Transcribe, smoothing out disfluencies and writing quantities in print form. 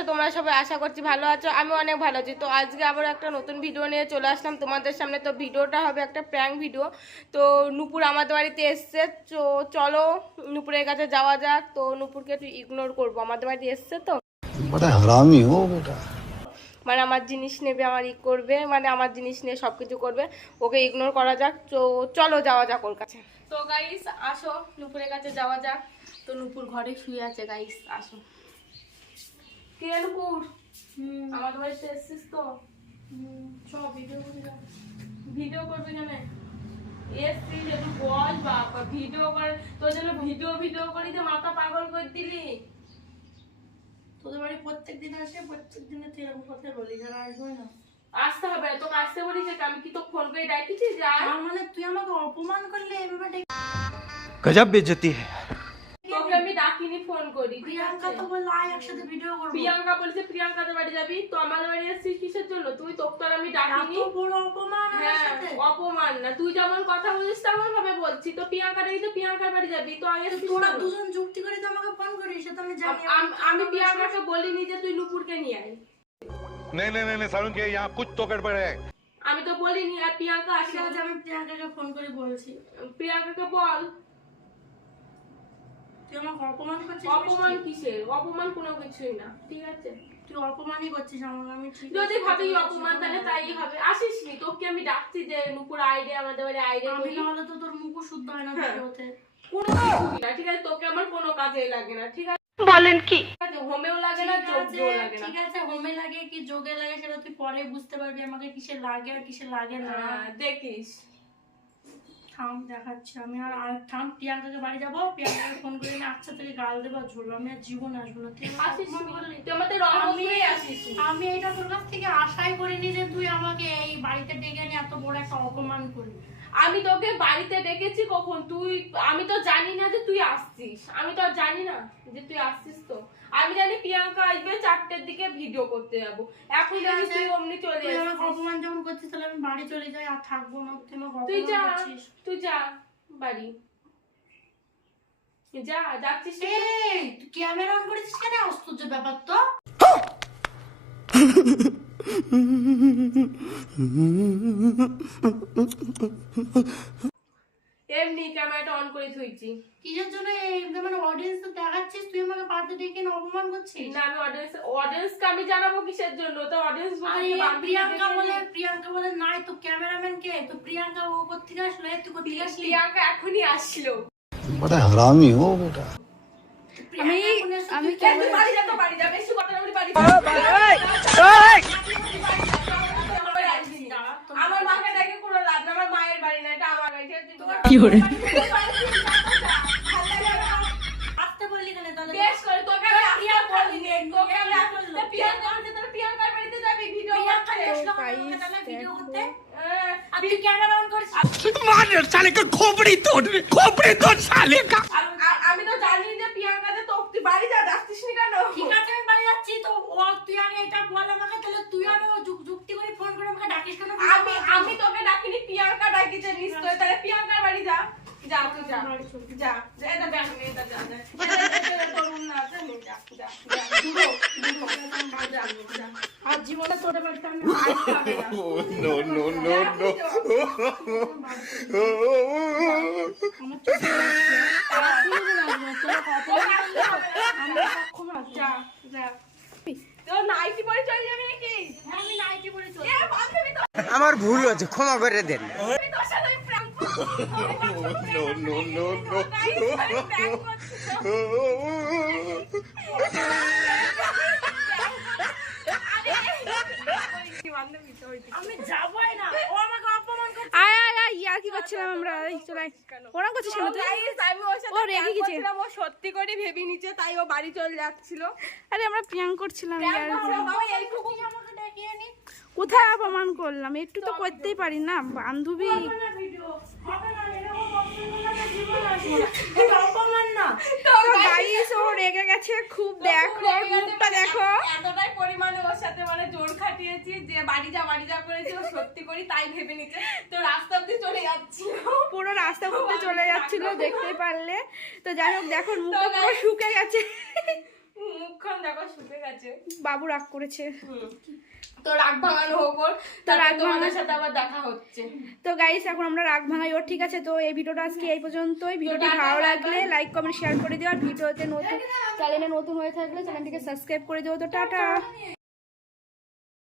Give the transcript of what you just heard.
আছো তোমরা সবাই? আশা করছি ভালো আছো, আমি অনেক ভালো আছি। তো আজকে আবার একটা নতুন ভিডিও নিয়ে চলে আসলাম তোমাদের সামনে। তো ভিডিওটা হবে একটা প্র্যাঙ্ক ভিডিও। তো নূপুর আমাদের বাড়িতে এসছে, তো চলো নূপুরের কাছে যাওয়া যাক। তো নূপুরকে একটু ইগনোর করবো, আমাদের বাড়িতে এসছে তো बड़ा हरामी हो बेटा। মানে আমার জিনিস নেবে, আমার করবে, মানে আমার জিনিস নিয়ে সব কিছু করবে। ওকে ইগনোর করা যাক। তো চলো যাওয়া যাক ওর কাছে। তো গাইস আসো নূপুরের কাছে যাওয়া যাক। তো নূপুর ঘরে শুয়ে আছে গাইস, আসো। কে নূপুর? আমাদের বাড়িতে এসছিস তো? সব ভিডিও করবি কেন? এসছিস একটু বল বাবা, ভিডিও করে তোর জন্য ভিডিও করি যে মাথা পাগল করে দিলি। তোদের বাড়ি প্রত্যেক দিন আসে, প্রত্যেক দিনে তুই এরকম কথা বলি, যারা আসবে না আসতে হবে না, তোকে আসতে বলিস? আমি কি তো ফোন করে ডাকিছি যে আয়? আমার মানে তুই আমাকে অপমান করলে এভাবে गजब बेइज्जती है। তোকে আমি ডাকিনি, ফোন করি। প্রিয়াঙ্কা তো বললো আয় একসাথে ভিডিও করবো। প্রিয়াঙ্কা বলছে প্রিয়াঙ্কাদের বাড়ি যাবি, তো আমাদের বাড়ি এসেছিস কিসের জন্য? তুই তোকে তো আর আমি ডাকিনি। এত বড় অপমান আমার হ্যাঁ, সাথে। অপমান না, তুই যেমন কথা বলিস তেমন ভাবে বলছি। তো প্রিয়াঙ্কা ডাকি, তো প্রিয়াঙ্কার বাড়ি যাবি, তো আমি তোরা দুজন যুক্তি করে তো আমাকে ফোন করিস, সেটা আমি জানি। আমি প্রিয়াঙ্কাকে বলিনি যে তুই নূপুরকে নিয়ে আয়। नहीं नहीं नहीं सारुण के यहाँ कुछ तो गड़बड़ है। আমি তো বলিনি। আর প্রিয়াঙ্কা ঠিক আসলে আছে, আমি প্রিয়াঙ্কাকে ফোন করে বলছি। প্রিয়াঙ্কাকে বল। তুই আমাকে অপমান করছিস। অপমান কিসের? অপমান কোনো কিছুই না, ঠিক আছে? তুই অপমানই করছিস আমাকে। আমি ঠিক যদি ভাবি অপমান তাহলে তাই হবে। আসিস নি, তোকে আমি ডাকছি যে নূপুর আইডে আমাদের বাড়ি আইডে আমি করি। না হলে তো তোর মুখও শুদ্ধ হয় না ভিডিওতে। কোনো কিছুই না, ঠিক আছে? তোকে আমার কোনো কাজেই লাগে না, ঠিক আছে? বলেন কি? হোমেও লাগে না, যোগেও লাগে না। ঠিক আছে, হোমে লাগে কি যোগে লাগে সেটা তুই পরে বুঝতে পারবি আমাকে কিসে লাগে আর কিসে লাগে না। দেখিস। থাম দেখাচ্ছি আমি। আর থাম, প্রিয়াঙ্কাকে বাড়ি যাবো, প্রিয়াঙ্কাকে ফোন করে আমি আচ্ছা থেকে গাল দেবো আর ঝুলবো। আমি আর জীবন আসবো না। তুই আমাকে আসিস অপমান নি, করলি। তুই আমাদের রহমতেই আসিস নি। আমি এটা তোর কাছ থেকে আশাই করিনি যে তুই আমাকে এই বাড়িতে ডেকে নিয়ে এত বড় একটা অপমান করবি। আমি তোকে বাড়িতে ডেকেছি কখন? তুই, আমি তো জানি না যে তুই আসছিস। আমি তো আর জানি না যে তুই আসছিস। তো আমি জানি প্রিয়াঙ্কা আসবে 4টের দিকে ভিডিও করতে যাবো। এখন জানি তুই অমনি চলে তুই আমাকে আসছিস। অপমান যখন করছিস তাহলে আমি বাড়ি চলে যাই আর থাকবো না। তুই আমাকে তুই যা, অপমান করছিস। তুই যা বাড়ি যা। যাচ্ছিস না? এই তুই ক্যামেরা অন করেছিস কেন? আশ্চর্য ব্যাপার তো। এমনি ক্যামেরাটা অন করে থুইছি। কিসের জন্য মানে অডিয়েন্স দেখাচ্ছিস? তুই আমাকে পার্টি ডেকে না অপমান করছিস। না, আমি অডিয়েন্সকে আমি জানাবো কিসের জন্য? তো অডিয়েন্স প্রিয়াঙ্কা বলে নাই তো ক্যামেরাম্যান কে? তো প্রিয়াঙ্কা ও কোত্থেকে আসলো? তুই কোত্থেকে আসলি? প্রিয়াঙ্কা এখনই আসলো। बड़ा हरामी हो बेटा। আমি তুই বাড়ি যা, তো বাড়ি যা, বেশি কথা না বলি, বাড়ি যা। আমার মাকে ডেকে কোনো লাভ না, আমার মায়ের বাড়ি না, এটা আমার বাড়ি। কি করে? আসতে বললি কেন তাহলে? বেশ করে তোকে আমি আসতে বলিনি, তোকে আমি আসতে প্রিয়াঙ্কা বলতে তোর প্রিয়াঙ্কার বাড়িতে যাবি ভিডিও করতে। তাহলে ভিডিও করতে আর তুই ক্যামেরা অন করিস। मार साले का खोपड़ी तोड़ साले का। আমি তো জানি যে প্রিয়াঙ্কা যে তোর তুই বাড়ি যা, যাচ্ছিস না কেন? ঠিক আছে আমি বাড়ি যাচ্ছি। তো ও তুই আগে এটা বল আমাকে, তাহলে তুই আর ও যুক্তি করে ফোন করে আমাকে ডাকিস কেন? আমি তোকে ডাকিনি, প্রিয়াঙ্কা ডাকিছে নিশ্চয়। তাহলে প্রিয়াঙ্কার বাড়ি যা। যা তুই যা, যা যা, এটা ব্যাগ নিয়ে যা, যা যা। তোর রুম না আছে, নে যা যা যা, দূরো যা যা। আর জীবনে তোর বাড়িতে আমি আসতে হবে না। No no no no. আমার চোখে লাগছে। আর কোনোদিন আসবো না। তোর অপমান করলে আমি কখনো আসবো না। যা যা। তোর নাইটি পরে চলে যাবি নাকি? হ্যাঁ, আমি নাইটি পরে চলে এ বান্ধবী তো, আমার ভুল হয়েছে, ক্ষমা করে দেন। আমি তোর সাথে প্র্যাঙ্ক করছি। No no no no. Prank করছি তো। আমি যাবই না। ও আমাকে অপমান করছে। আয় আয় আয়, ইয়ার কি করছিলাম আমরা? এই চলে আয়। ওরা করছিস কেন তুই? আমি ওর সাথে ও রেগে প্র্যাঙ্ক গেছে। করছিলাম, ও সত্যি করে ভেবে নিচে, তাই ও বাড়ি চলে যাচ্ছিল। আরে আমরা প্র্যাঙ্ক করছিলাম ইয়ার কি। এইটুকু আমাকে ডেকে নি। কোথায় অপমান করলাম? একটু তো করতেই পারি না বান্ধবী। ভিডিও হবে না, এরকম অপমান জীবন আসবে না। এটা অপমান না। তো গাইস ও রেগে গেছে খুব, দেখো মুখটা দেখো। এতটাই পরিমাণে ওর সাথে মানে জোর খাটিয়েছি যে বাড়ি যা করেছি, ও সত্যি করি তাই ভেবে নিচ্ছে। তো রাস্তা অব্দি চলে যাচ্ছিল, পুরো রাস্তা মধ্যে চলে যাচ্ছিল, দেখতেই পারলে। তো যাই হোক, দেখো মুখটা পুরো শুকে গেছে। মুখখান দেখো শুকে গেছে। বাবু রাগ করেছে। তো রাগ ভাঙানো হোক ওর, তো রাগ তোমাদের সাথে আবার দেখা হচ্ছে। তো গাইস এখন আমরা রাগ ভাঙাই ওর, ঠিক আছে? তো এই ভিডিওটা আজকে এই পর্যন্তই। ভিডিওটি ভালো লাগলে লাইক কমেন্ট শেয়ার করে দিও, আর ভিডিওতে নতুন চ্যানেলে নতুন হয়ে থাকলে চ্যানেলটিকে সাবস্ক্রাইব করে দিও। তো টাটা।